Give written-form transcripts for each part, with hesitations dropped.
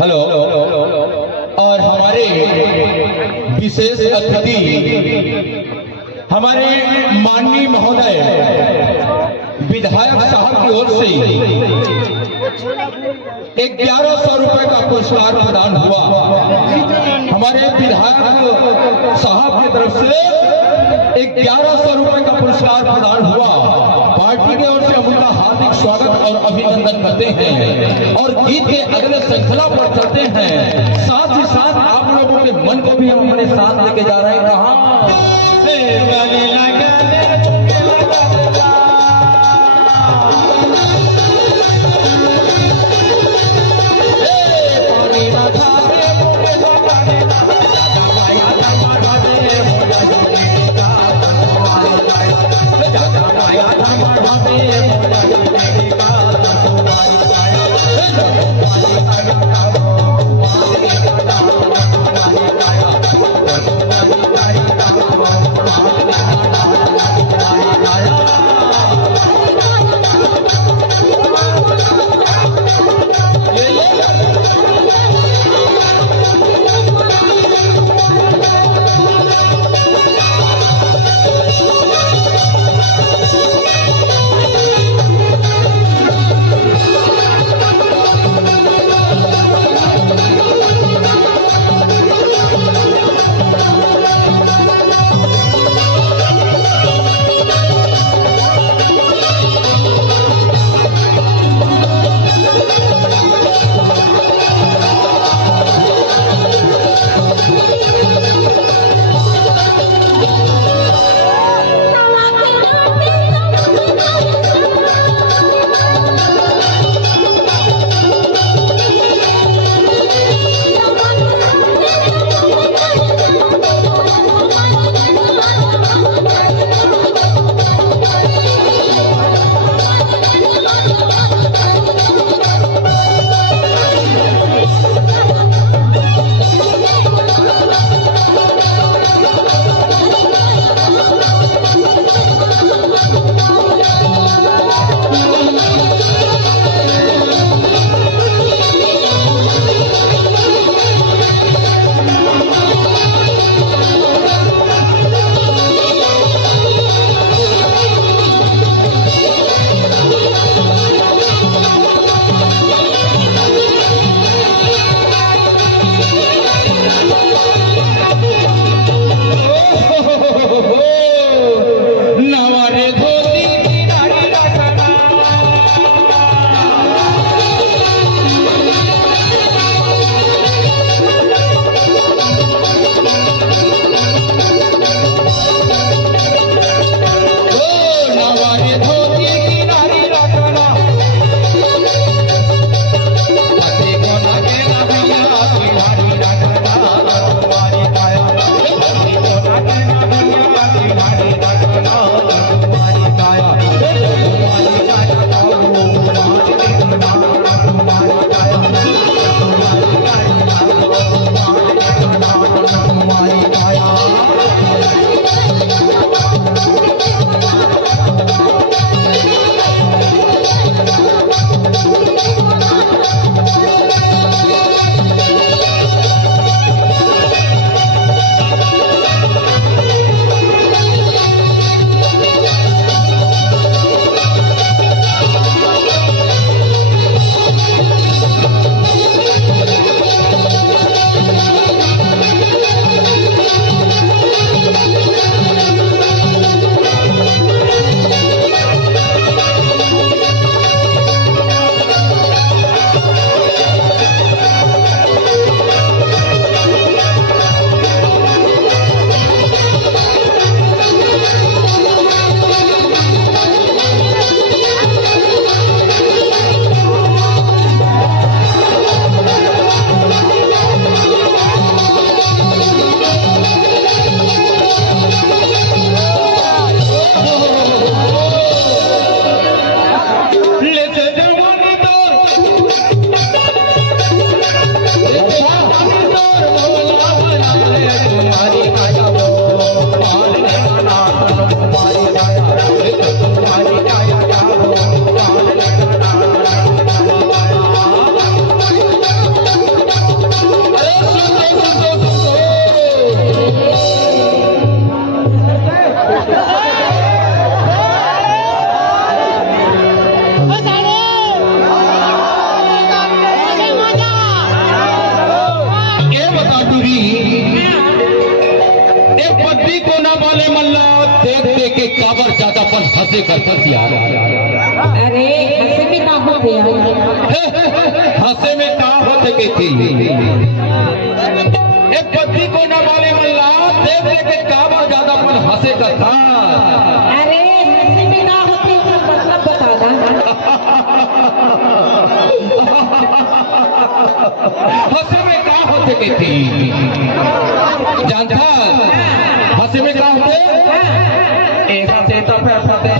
हेलो। और हमारे विशेष अतिथि हमारे माननीय महोदय विधायक साहब की ओर से 1100 रुपए का पुरस्कार प्रदान हुआ। हमारे विधायक साहब की तरफ से 1100 रुपए का पुरस्कार प्रदान हुआ। पार्टी की ओर से हम उनका हार्दिक स्वागत और अभिनंदन करते हैं और गीत के अगले श्रृंखला पर चलते हैं। साथ ही साथ आप लोगों के मन को भी हम अपने साथ लेके जा रहे हैं। कहाँ पति को न बोले मल्ला देख देख के काबर ज्यादापन हंसे कर फंसिया। अरे हंसे में का होते हंसे में का होते के थी एक पति को न बोले मल्ला देख देख के काबर ज्यादापन हंसे कर था। अरे हंसे में का होते उसका मतलब बता दा। हंसे में का होते के थी जानता हंसे में क्या होते एक हंसे तो फिर फते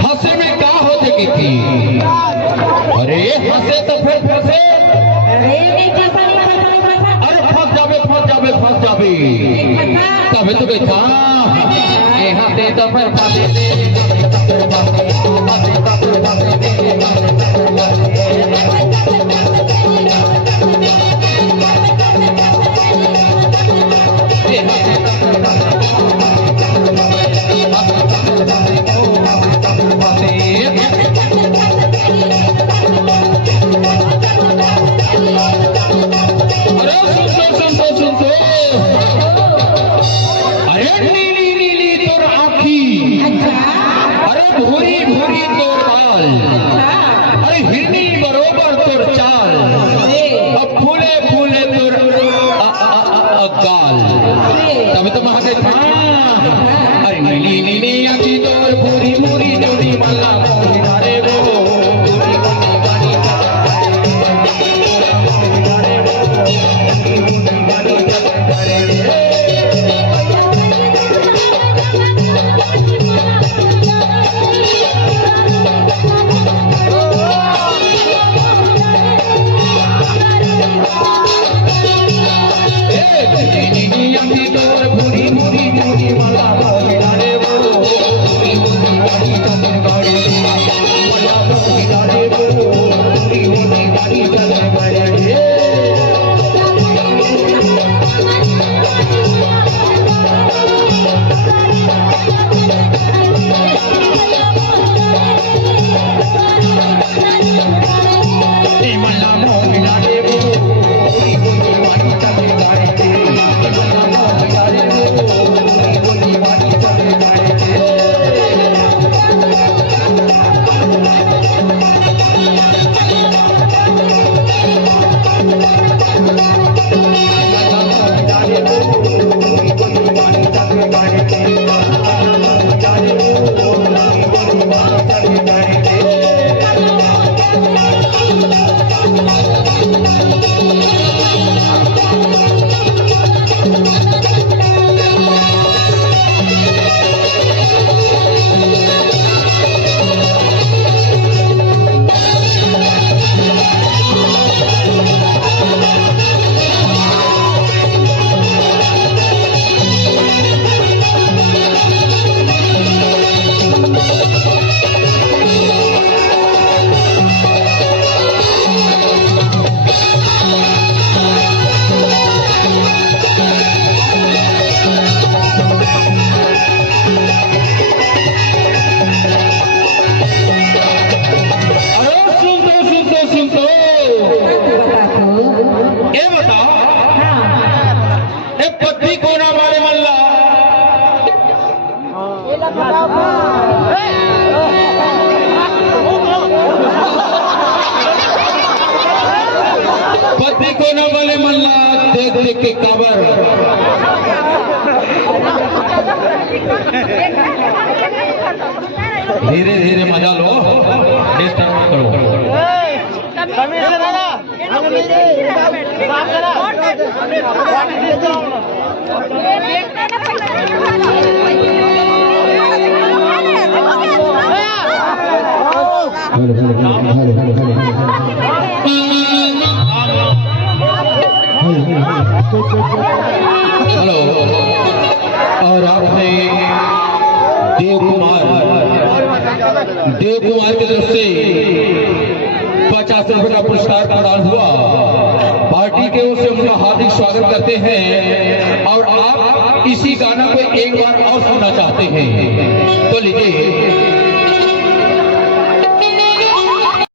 हंसे में क्या होते की थी। अरे हंसे तो फिर फंसे। अरे नहीं फंसा नहीं फंसा। अरे फंस जावे तभी तो बैठा हंसे तो फिर फंसे। तभी तो वहां से अरे नीली नीली आखी तोर पूरी पूरी जोड़ी मल्ला रे वो पति को न बोले मल्ला देख देख के काबर धीरे धीरे मजा लो डिस्टर्ब करो हेलो हेलो। और आपसे देव कुमार की तरफ से 50 रुपए का पुरस्कार प्रदान हुआ। पार्टी के ओर से उनका हार्दिक स्वागत करते हैं और आप इसी गाना को एक बार और सुनना चाहते हैं तो लीजिए।